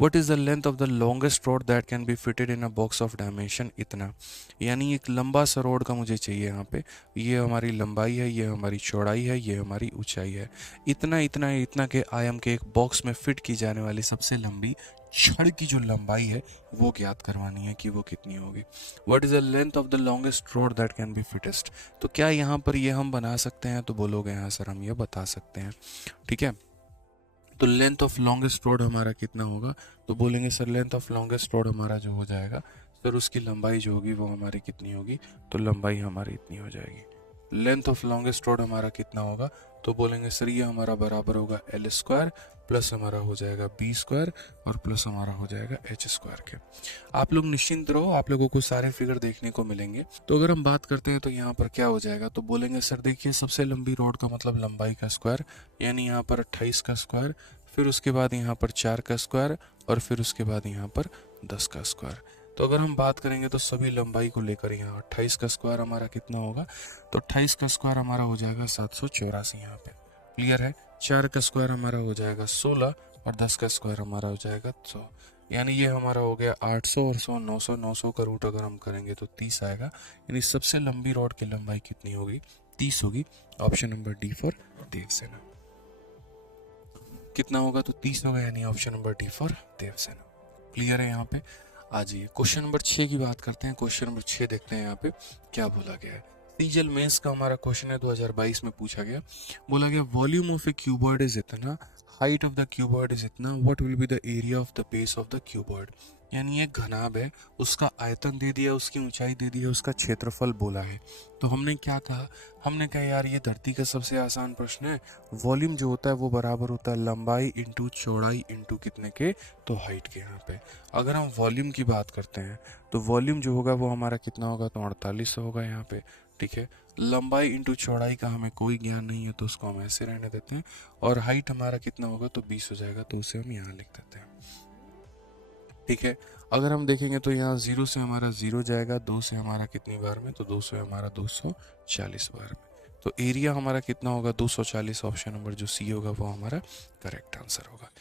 What is the length of the longest road that can be fitted in a box of dimension इतना, यानी एक लंबा सा road का मुझे चाहिए यहाँ पे, ये हमारी लंबाई है, ये हमारी चौड़ाई है, ये हमारी ऊंचाई है, इतना इतना इतना के आयाम के एक बॉक्स में फिट की जाने वाली सबसे लंबी छड़ की जो लंबाई है वो ज्ञात करवानी है कि वो कितनी होगी। What is the length of the longest road that can be fittest, तो क्या यहाँ पर ये हम बना सकते हैं, तो बोलोगे हाँ सर हम ये बता सकते हैं। ठीक है, तो लेंथ ऑफ लॉन्गेस्ट रोड हमारा कितना होगा, तो बोलेंगे sir length of longest road हमारा जो हो जाएगा सर उसकी लंबाई जो होगी वो हमारी कितनी होगी, तो लंबाई हमारी इतनी हो जाएगी। लेंथ ऑफ लॉन्गेस्ट रोड हमारा कितना होगा, तो बोलेंगे सर ये हमारा बराबर होगा एल स्क्वायर प्लस हमारा हो जाएगा बी स्क्वायर और प्लस हमारा हो जाएगा एच स्क्वायर के। आप लोग निश्चिंत रहो, आप लोगों को सारे फिगर देखने को मिलेंगे। तो अगर हम बात करते हैं तो यहाँ पर क्या हो जाएगा, तो बोलेंगे सर देखिए सबसे लंबी रोड का मतलब लंबाई का स्क्वायर, यानी यहाँ पर 28 का स्क्वायर, फिर उसके बाद यहाँ पर 4 का स्क्वायर और फिर उसके बाद यहाँ पर 10 का स्क्वायर। तो अगर हम बात करेंगे तो सभी लंबाई को लेकर यहाँ 28 का स्क्वायर हमारा कितना होगा, तो 28 का स्क्वायर हमारा हो जाएगा 784 यहाँ पे। क्लियर है, 4 का स्क्वायर हमारा हो जाएगा 16 और 10 का स्क्वायर हमारा हो जाएगा 100, यानी ये हमारा हो गया 800 और 100 900, 900 का रूट अगर हम करेंगे तो 30 आएगा, यानी सबसे लंबी रॉड की लंबाई कितनी होगी, 30 होगी। Option number D for Devsena. कितना होगा, तो 30 होगा, यानी option number D for Devsena. Clear है यहाँ पे। आ जाइए क्वेश्चन नंबर 6 की बात करते हैं। क्वेश्चन नंबर 6 देखते हैं यहाँ पे क्या बोला गया है। सीजल मेंस का हमारा क्वेश्चन है, 2022 में पूछा गया। बोला गया volume of a cuboid is इतना, height of the cuboid is इतना, what will be the area of the base of the cuboid. यानी एक घनाभ है, उसका आयतन दे दिया, उसकी ऊंचाई दे दी है, उसका क्षेत्रफल बोला है। तो हमने क्या कहा, हमने कहा यार ये धरती का सबसे आसान प्रश्न है, वॉल्यूम जो होता है वो बराबर होता है लंबाई इंटू चौड़ाई इंटू कितने के, तो हाइट के। यहाँ पे अगर हम वॉल्यूम की बात करते हैं तो वॉल्यूम जो होगा वो हमारा कितना होगा, तो 48 होगा यहाँ पे। ठीक है, लंबाई इंटू चौड़ाई का हमें कोई ज्ञान नहीं है तो उसको हम ऐसे रहने देते हैं, और हाइट हमारा कितना होगा, तो 20 हो जाएगा, तो उसे हम यहाँ लिख देते हैं। ठीक है, अगर हम देखेंगे तो यहाँ 0 से हमारा 0 जाएगा, 2 से हमारा कितनी बार में, तो 2 से हमारा 240 बार में। तो एरिया हमारा कितना होगा, 240। ऑप्शन नंबर जो सी होगा वो हमारा करेक्ट आंसर होगा।